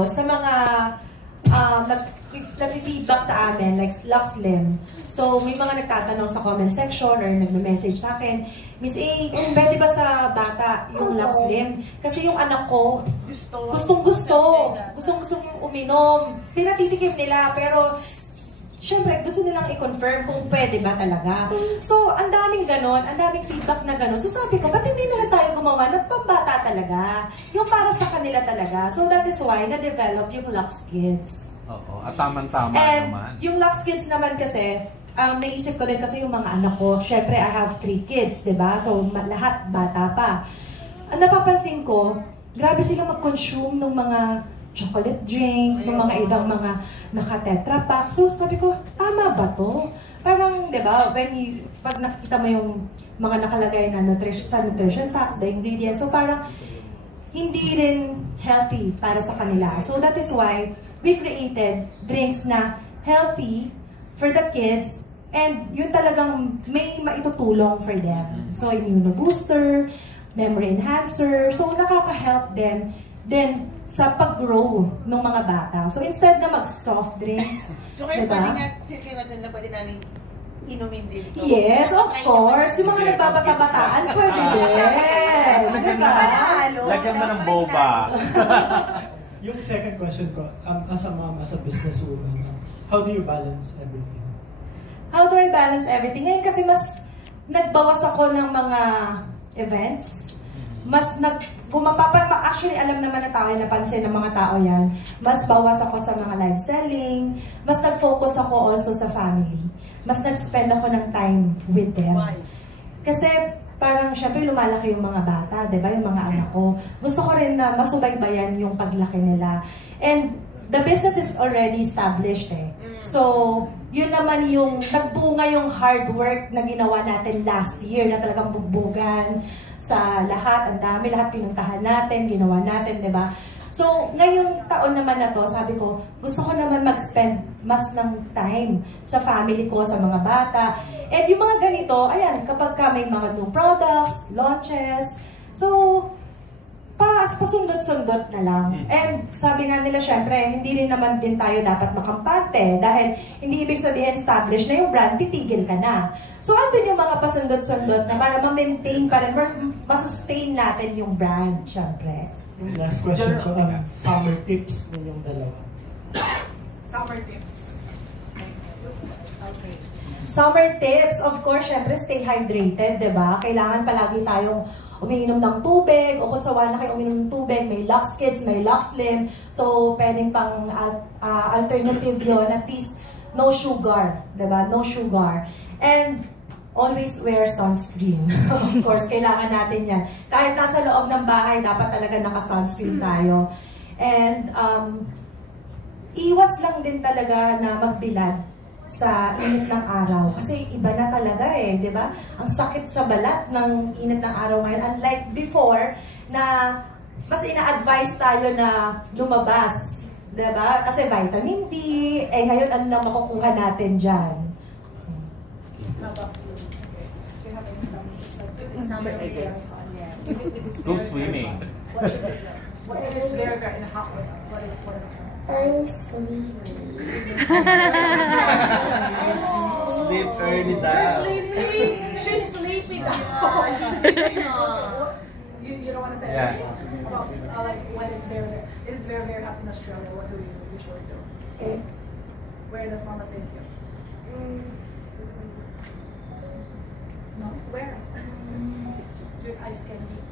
Sa mga nag-feedback sa amin, like Luxlim. So, may mga nagtatanong sa comment section or nagme-message sa akin, Miss A, pwede ba sa bata yung Luxlim? Kasi yung anak ko, gustong-gusto yung uminom. Pinatitikim nila, pero syempre, gusto nilang i-confirm kung pwede ba talaga. So, ang daming ganon, ang daming feedback na ganon. So, sabi ko, ba't hindi na lang tayo gumawa ng pambata talaga? Yung para sa kanila talaga. So, that is why na-develop yung Lux Kids. Oo, at tamang-tama naman. Yung Lux Kids naman kasi, naisip ko din kasi yung mga anak ko. Syempre, I have 3 kids, diba? So, lahat bata pa. Ang napapansin ko, grabe silang mag-consume ng mga chocolate drink, ng mga ibang mga naka-tetra pack. So, sabi ko, tama ba to? Parang, di ba, pag nakita mo yung mga nakalagay na nutrition facts, the ingredients, so parang hindi rin healthy para sa kanila. So, that is why we created drinks na healthy for the kids and yun talagang may maitutulong for them. So, immunobooster, memory enhancer, so nakaka-help them then sa pag-grow ng mga bata. So, instead na mag-soft drinks, so, kaya diba? Pwede nga, pwede namin inumin din ito. Yes, of course. Yung mga nagbabata-bataan, pwede din. Lagyan mo ng boba. Yung second question ko, as a mom, as a businesswoman, how do you balance everything? How do I balance everything? Ngayon kasi mas nagbawas ako ng mga events. Mas actually alam naman ng tao, napansin ng mga tao yan, mas bawas ako sa mga live selling, mas nag-focus ako also sa family. Mas nag-spend ako ng time with them. Why? Kasi parang syempre lumalaki yung mga bata, di ba? Yung mga anak ko. Gusto ko rin na masubaybayan yung paglaki nila. And the business is already established eh. So, yun naman yung nagbunga yung hard work na ginawa natin last year na talagang bugbugan sa lahat, ang dami, lahat pinuntahan natin, ginawa natin, di ba? So, ngayong taon naman na to, sabi ko, gusto ko naman mag-spend mas ng time sa family ko, sa mga bata. And yung mga ganito, ayan, kapag ka may mga new products, launches, so, pasundot-sundot na lang. And sabi nga nila, syempre, hindi rin naman din tayo dapat makampante dahil hindi ibig sabihin established na yung brand, titigil ka na. So, andun yung mga pasundot-sundot na para ma-maintain pa rin, ma-sustain natin yung brand, syempre. Last question ko, summer tips ninyong dalawa. Summer tips. Okay. Summer tips, of course, syempre, stay hydrated, diba? Kailangan palagi tayong umiinom ng tubig, o kung sawa na kayo uminom ng tubig, may Lux Kids, may Luxlim, so pwedeng pang alternative yun, at least no sugar, diba? No sugar. And always wear sunscreen. Of course, kailangan natin yan. Kahit nasa loob ng bahay, dapat talaga naka-sunscreen tayo. And iwas lang din talaga na magbilad sa init ng araw. Kasi iba na talaga eh, di ba? Ang sakit sa balat ng init ng araw ngayon. Unlike before, na mas ina-advise tayo na lumabas. Di ba? Kasi vitamin D, eh ngayon ano na makukuha natin dyan? Go swimming. What if it's very in hot weather? I'm sleepy. Sleep early You're daw. sleepy. She's sleepy now. She's sleeping now. You don't want to say anything about like when it's it is very hot in Australia. What do you usually do? Where does Mama take you? No, where? Your ice candy.